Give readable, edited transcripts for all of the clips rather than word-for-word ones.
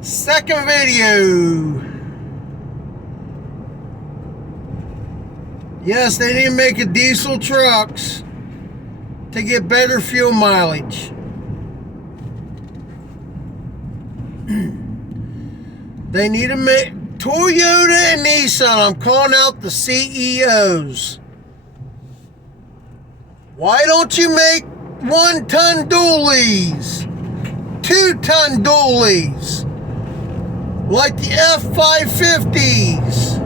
Second video. Yes, they need to make a diesel trucks to get better fuel mileage. They need to make Toyota and Nissan. I'm calling out the CEOs. Why don't you make 1-ton dualies, 2-ton dualies, like the F550s,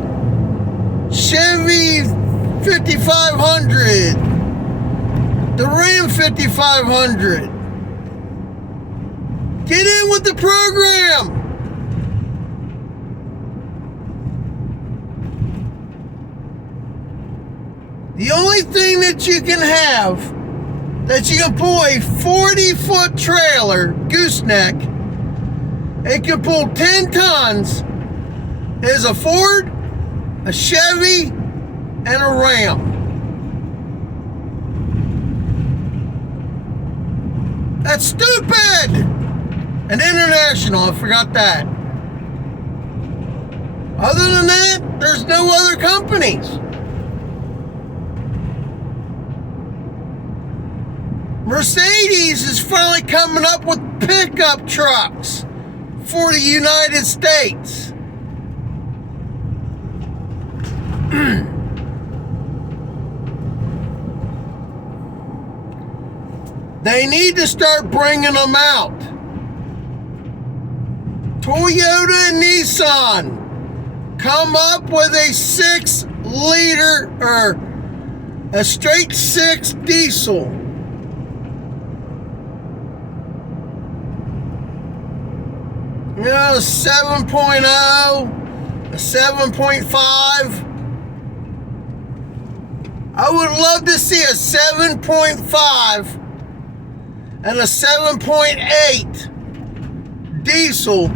Chevy 5500, the Ram 5500. Get in with the program. The only thing that you can have, that you can pull a 40-foot trailer, gooseneck, it can pull 10 tons, is a Ford, a Chevy, and a Ram. That's stupid! And International, I forgot that. Other than that, there's no other companies. Mercedes is finally coming up with pickup trucks for the United States. They need to start bringing them out. Toyota and Nissan come up with a 6-liter or a straight 6 diesel. You know, a 7.0, a 7.5. I would love to see a 7.5 and a 7.8 diesel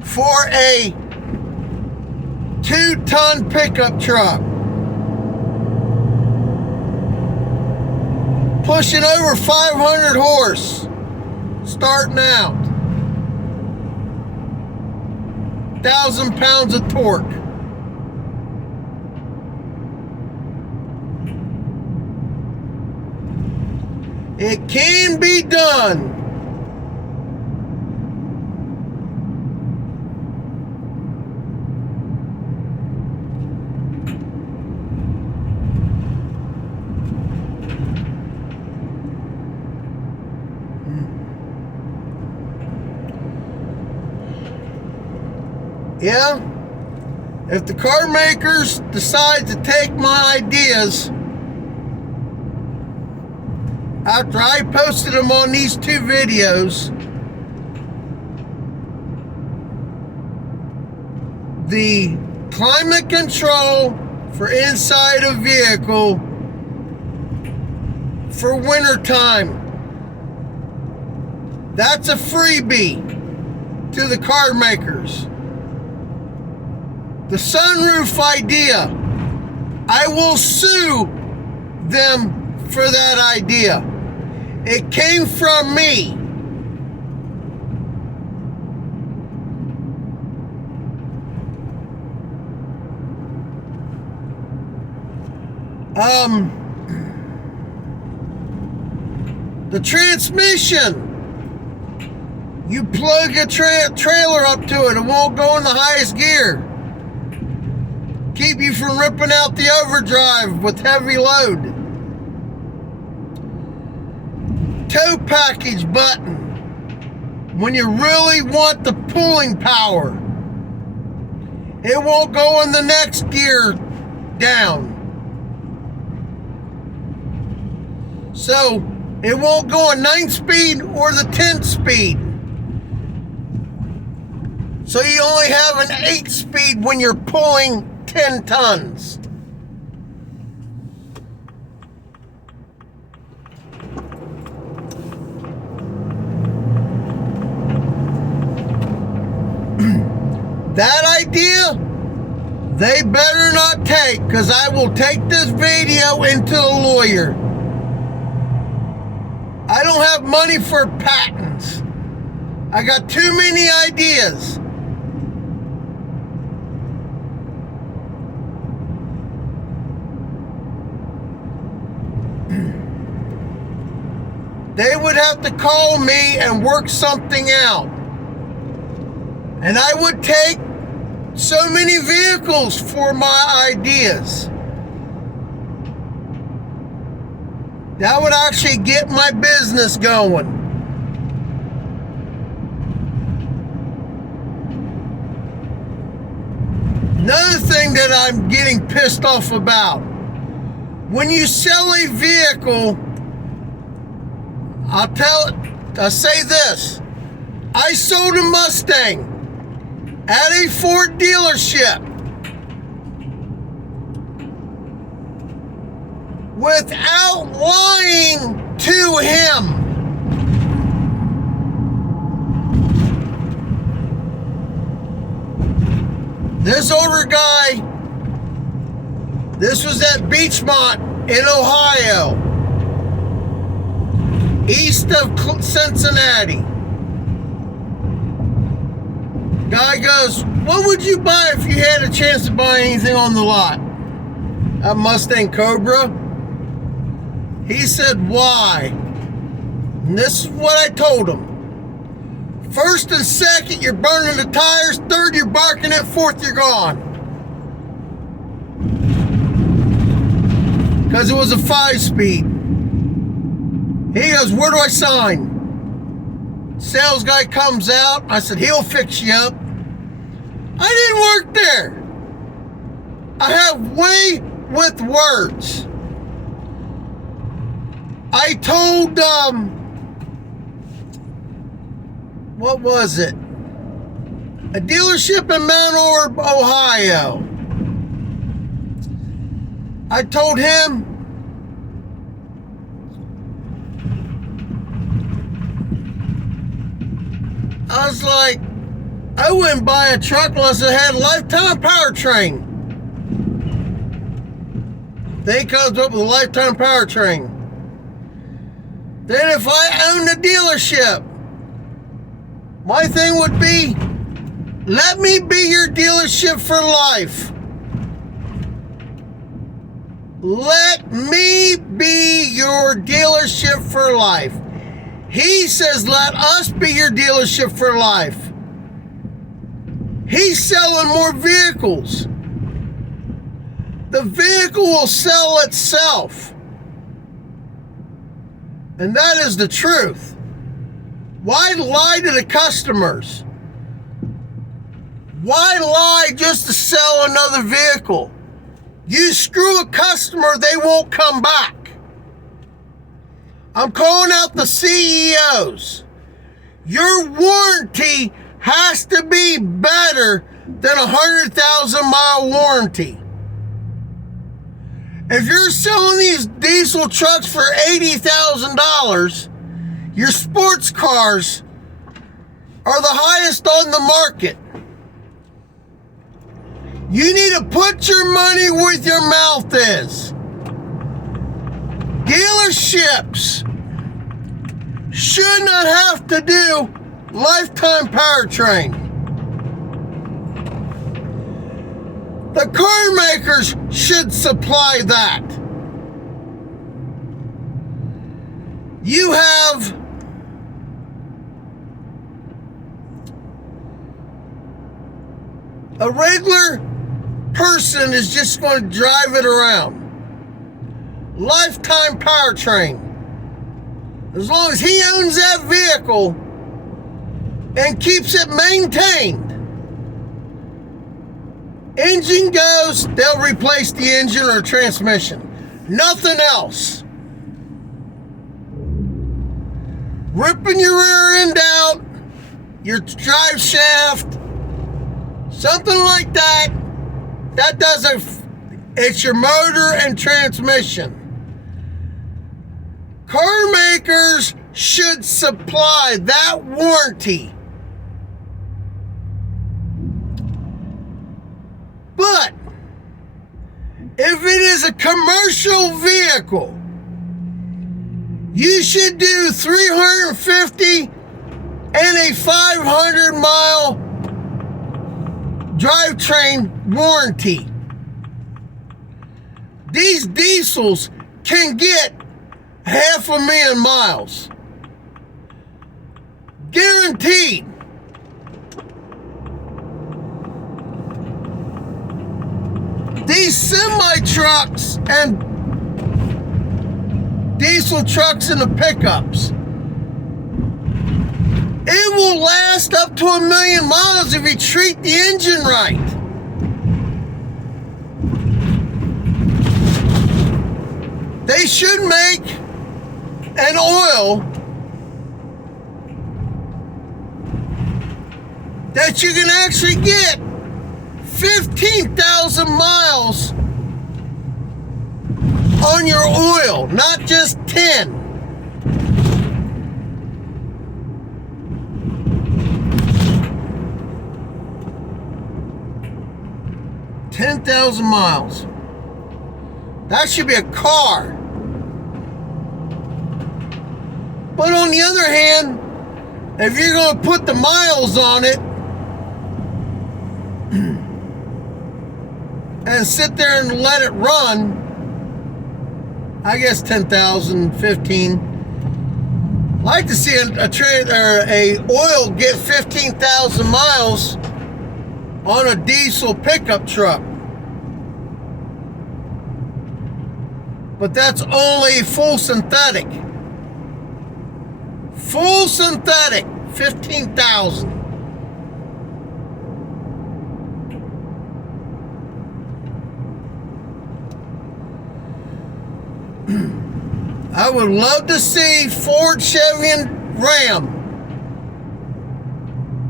for a 2-ton pickup truck. Pushing over 500 horse, starting out. 1,000 pounds of torque. It can be done. Yeah, if the car makers decide to take my ideas after I posted them on these 2 videos, the climate control for inside a vehicle for winter time, that's a freebie to the car makers. The sunroof idea, I will sue them for that idea. It came from me. The transmission. You plug a trailer up to it, it won't go in the highest gear. Keep you from ripping out the overdrive with heavy load. Tow package button. When you really want the pulling power, it won't go in the next gear down. So it won't go in 9-speed or the 10-speed. So you only have an 8-speed when you're pulling 10 tons. That idea, they better not take, because I will take this video into a lawyer. I don't have money for patents. I got too many ideas. They would have to call me and work something out. And I would take so many vehicles for my ideas. That would actually get my business going. Another thing that I'm getting pissed off about, when you sell a vehicle, I'll say this. I sold a Mustang at a Ford dealership without lying to him. This older guy, this was at Beachmont in Ohio, east of Cincinnati. Guy goes, what would you buy if you had a chance to buy anything on the lot? A Mustang Cobra. He said, why? And this is what I told him. First and second, you're burning the tires. Third, you're barking it. Fourth, you're gone. Because it was a 5-speed. He goes, where do I sign? Sales guy comes out. I said, he'll fix you up. I didn't work there. I have way with words. I told, what was it? A dealership in Mount Orb, Ohio. I told him, I was like, I wouldn't buy a truck unless it had a lifetime powertrain. Then he comes up with a lifetime powertrain. Then if I owned a dealership, my thing would be, let me be your dealership for life. Let me be your dealership for life. He says, let us be your dealership for life. He's selling more vehicles. The vehicle will sell itself. And that is the truth. Why lie to the customers? Why lie just to sell another vehicle? You screw a customer, they won't come back. I'm calling out the CEOs. Your warranty has to be better than a 100,000-mile warranty. If you're selling these diesel trucks for $80,000, your sports cars are the highest on the market. You need to put your money where your mouth is. Dealerships should not have to do lifetime powertrain. The car makers should supply that. You have a regular person is just going to drive it around. Lifetime powertrain. As long as he owns that vehicle and keeps it maintained. Engine goes, they'll replace the engine or transmission. Nothing else. Ripping your rear end out, your drive shaft, something like that, that doesn't, it's your motor and transmission. Car makers should supply that warranty. But if it is a commercial vehicle, you should do 350 and and a 500-mile drivetrain warranty. These diesels can get 500,000 miles. Guaranteed. These semi-trucks and diesel trucks and the pickups, it will last up to 1,000,000 miles if you treat the engine right. They should make an oil that you can actually get 15,000 miles on your oil, not just 10. $10,000 miles. That should be a car. But on the other hand, if you're going to put the miles on it and sit there and let it run, I guess 10,000, 15. I'd like to see a oil get 15,000 miles on a diesel pickup truck. But that's only full synthetic. Full synthetic, 15,000. I would love to see Ford, Chevy, and Ram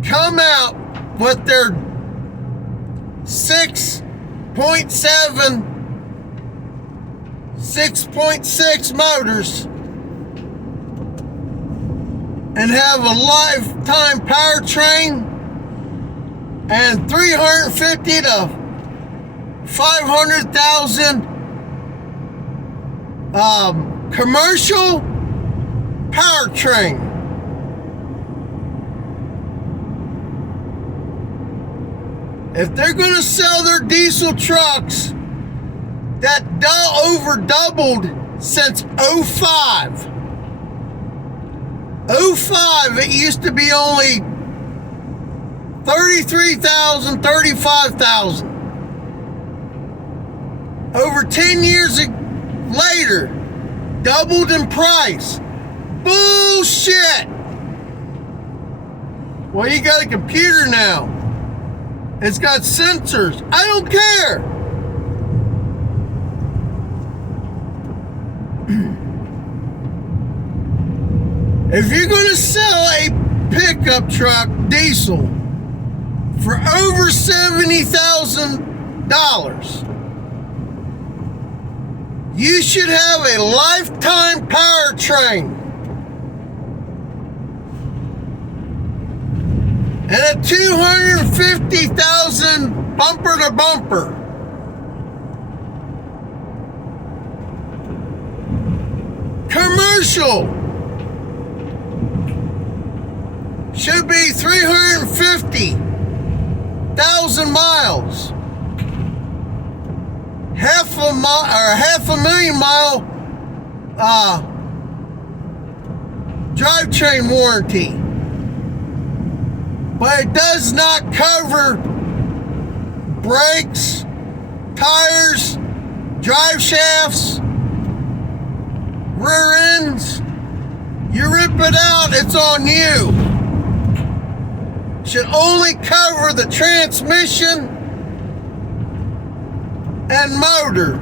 come out with their 6.7, 6.6 motors and have a lifetime powertrain and 350 to 500,000 commercial powertrain. If they're going to sell their diesel trucks that over doubled since 05. 05, it used to be only 33,000, 35,000. Over 10 years later, doubled in price. Bullshit. Well, you got a computer now. It's got sensors. I don't care. If you're going to sell a pickup truck diesel for over $70,000, you should have a lifetime powertrain and a 250,000 bumper to bumper. Commercial should be 350,000 miles. Half a million mile drivetrain warranty. But it does not cover brakes, tires, drive shafts, rear ends. You rip it out, it's on you. Should only cover the transmission and motor.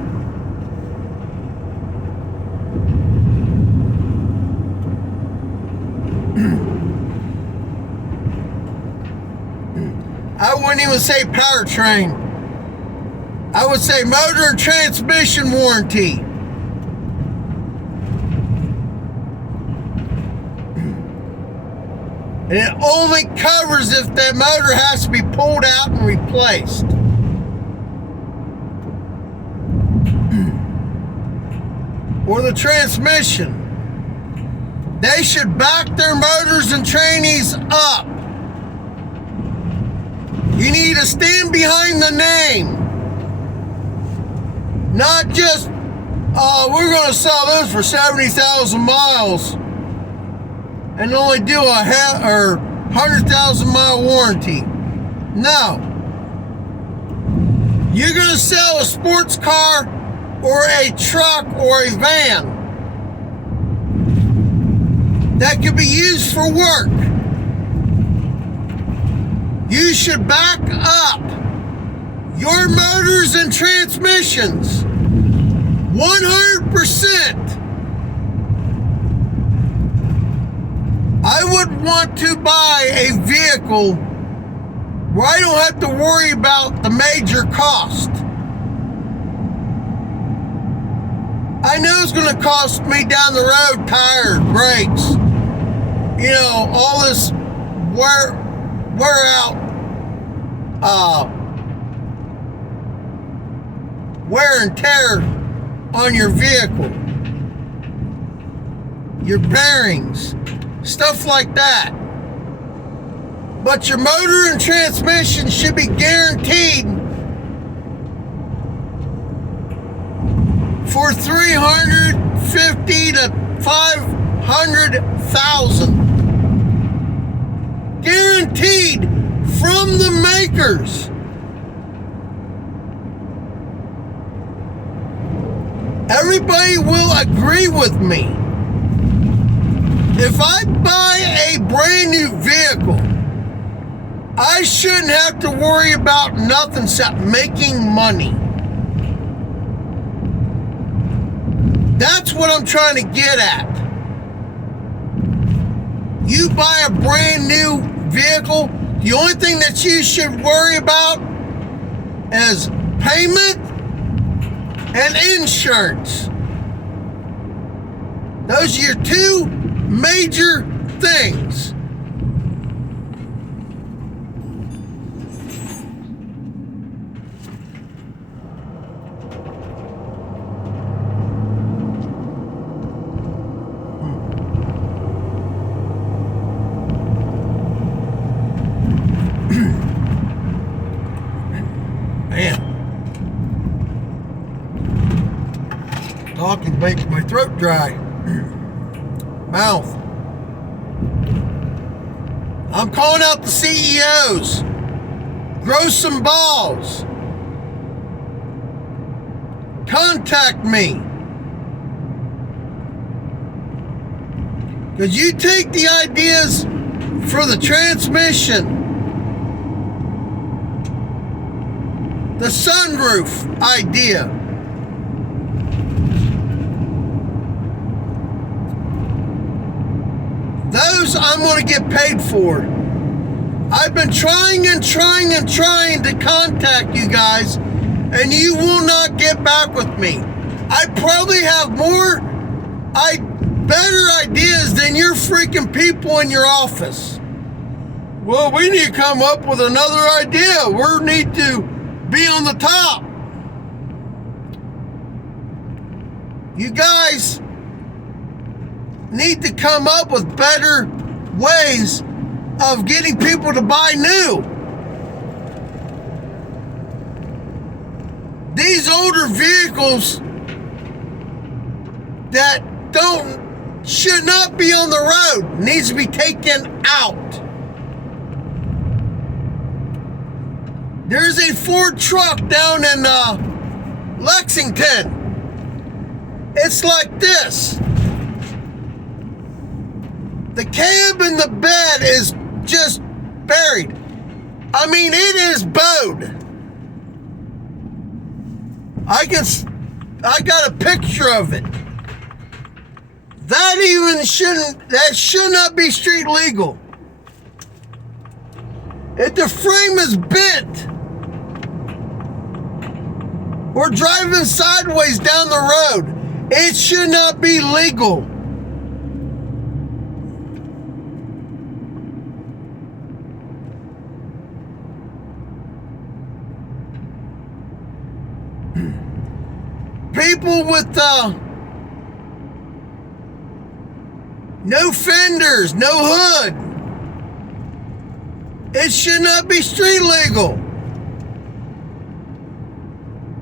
I wouldn't even say powertrain. I would say motor and transmission warranty. And it only covers if that motor has to be pulled out and replaced. Or the transmission. They should back their motors and trannies up. You need to stand behind the name. Not just, we're going to sell those for 70,000 miles and only do a 100,000 mile warranty. No. You're going to sell a sports car or a truck or a van that could be used for work. You should back up your motors and transmissions 100%. I would want to buy a vehicle where I don't have to worry about the major cost. I know it's going to cost me down the road tires, brakes, all this wear out, wear and tear on your vehicle, your bearings, stuff like that. But your motor and transmission should be guaranteed for $350,000 to $500,000. Guaranteed from the makers. Everybody will agree with me. If I buy a brand new vehicle, I shouldn't have to worry about nothing except making money. That's what I'm trying to get at. You buy a brand new vehicle, the only thing that you should worry about is payment and insurance. Those are your two major things. Talking makes my throat dry. Mouth. I'm calling out the CEOs. Grow some balls. Contact me. Because you take the ideas for the transmission, the sunroof idea, those I'm going to get paid for. I've been trying to contact you guys, and you will not get back with me. I probably have better ideas than your freaking people in your office. Well, we need to come up with another idea. We need to be on the top. You guys need to come up with better ways of getting people to buy new. These older vehicles that should not be on the road needs to be taken out. There's a Ford truck down in Lexington. It's like this. The cab and the bed is just buried. I mean, it is bowed. I got a picture of it. That should not be street legal. If the frame is bent, or driving sideways down the road, it should not be legal. People with No fenders, no hood. It should not be street legal.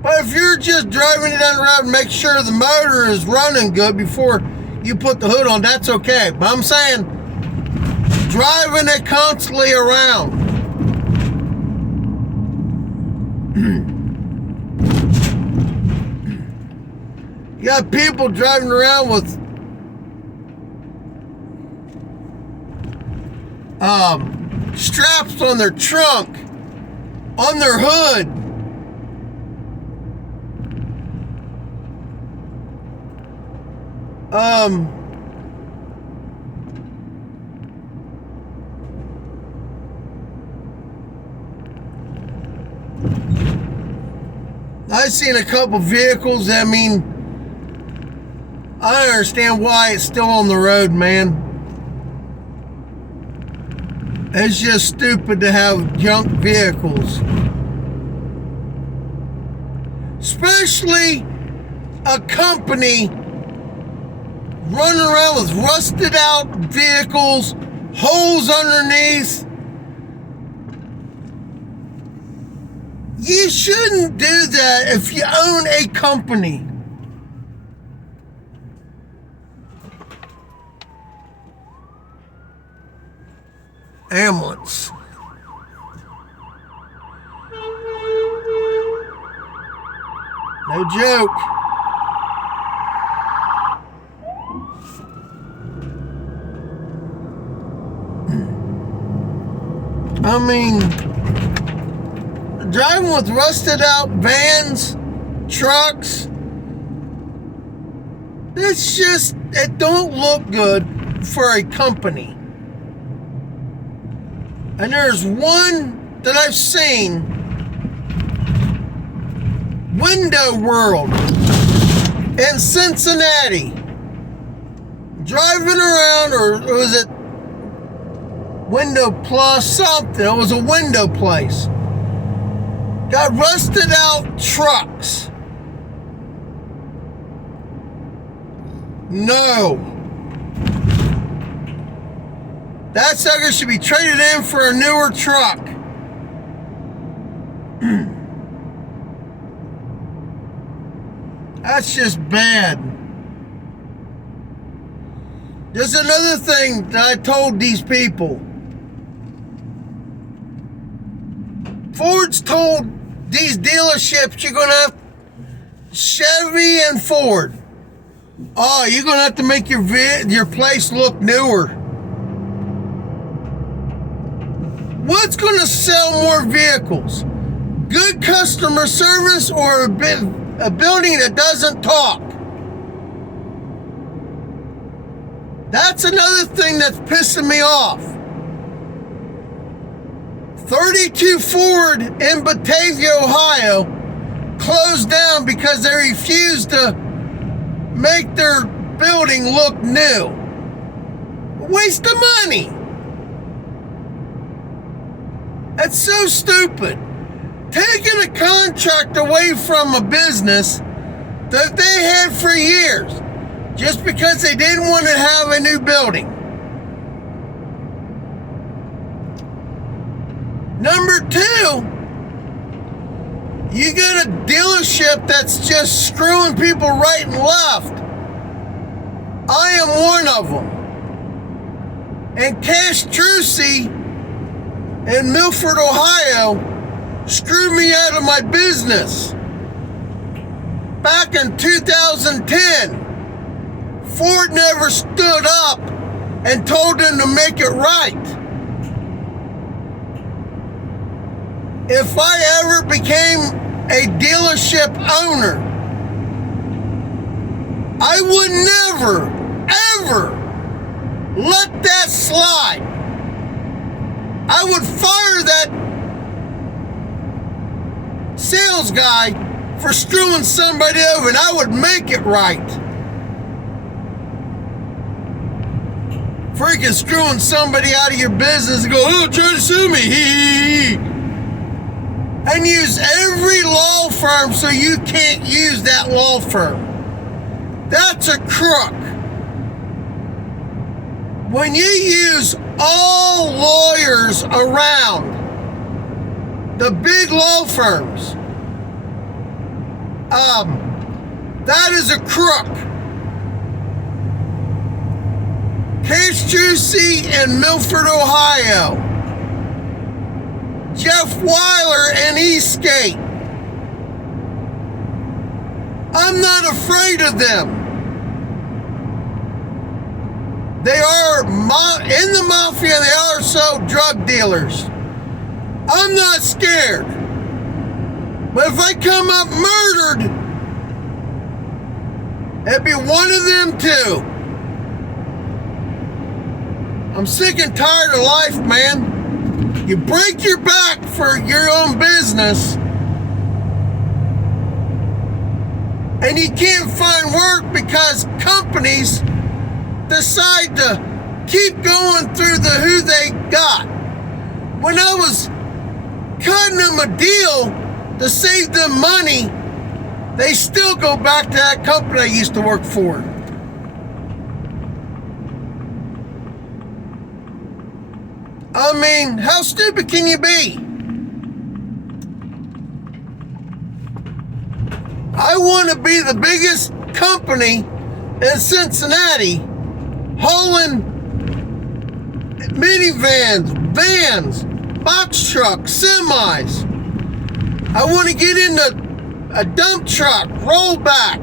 But if you're just driving it down the road and make sure the motor is running good before you put the hood on, that's okay. But I'm saying, driving it constantly around. You got people driving around with straps on their trunk, on their hood. I've seen a couple vehicles. I mean, I don't understand why it's still on the road, man. It's just stupid to have junk vehicles. Especially a company running around with rusted out vehicles, holes underneath. You shouldn't do that if you own a company. Ambulance. No joke. I mean, driving with rusted out vans, trucks, it don't look good for a company. And there's one that I've seen, Window World in Cincinnati, driving around, or was it Window Plus something? It was a window place. Got rusted out trucks. No. That sucker should be traded in for a newer truck. That's just bad. There's another thing that I told these people. Ford's told these dealerships you're going to have Chevy and Ford. Oh, you're going to have to make your place look newer. What's going to sell more vehicles? Good customer service or a building that doesn't talk? That's another thing that's pissing me off. 32 Ford in Batavia, Ohio closed down because they refused to make their building look new. Waste of money. That's so stupid. Taking a contract away from a business that they had for years just because they didn't want to have a new building. Number two, you got a dealership that's just screwing people right and left. I am one of them. And Cash Trucy in Milford, Ohio, screwed me out of my business. Back in 2010, Ford never stood up and told them to make it right. If I ever became a dealership owner, I would never, ever let that slide. I would fire that sales guy for screwing somebody over, and I would make it right. Freaking screwing somebody out of your business and go, oh, try to sue me. And use every law firm so you can't use that law firm. That's a crook. when you use all lawyers around, the big law firms, that is a crook. Case Juicy in Milford, Ohio. Jeff Weiler and Eastgate. I'm not afraid of them. They are in the mafia, they are so drug dealers. I'm not scared. But if I come up murdered, it'd be one of them too. I'm sick and tired of life, man. You break your back for your own business, and you can't find work because companies decide to keep going through the who they got. When I was cutting them a deal to save them money, they still go back to that company I used to work for. I mean, how stupid can you be? I want to be the biggest company in Cincinnati, hauling minivans, vans, box trucks, semis. I want to get into a dump truck, rollback.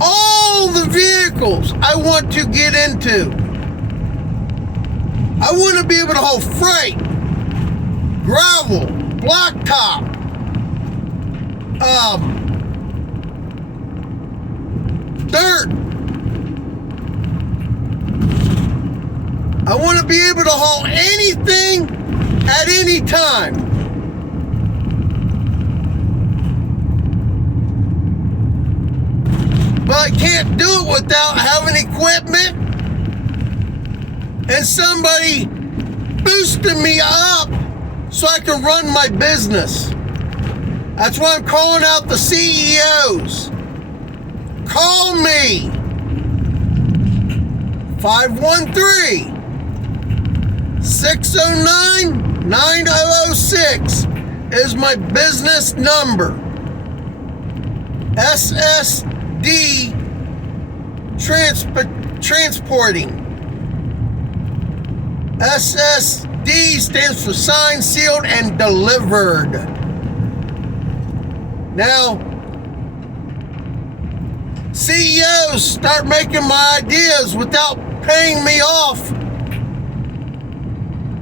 All the vehicles I want to get into. I want to be able to haul freight, gravel, blacktop, dirt. I want to be able to haul anything at any time. But I can't do it without having equipment and somebody boosting me up so I can run my business. That's why I'm calling out the CEOs. Call me. 513-609-9006 is my business number. SSD Transporting. SSD stands for signed, sealed, and delivered. Now, CEOs start making my ideas without paying me off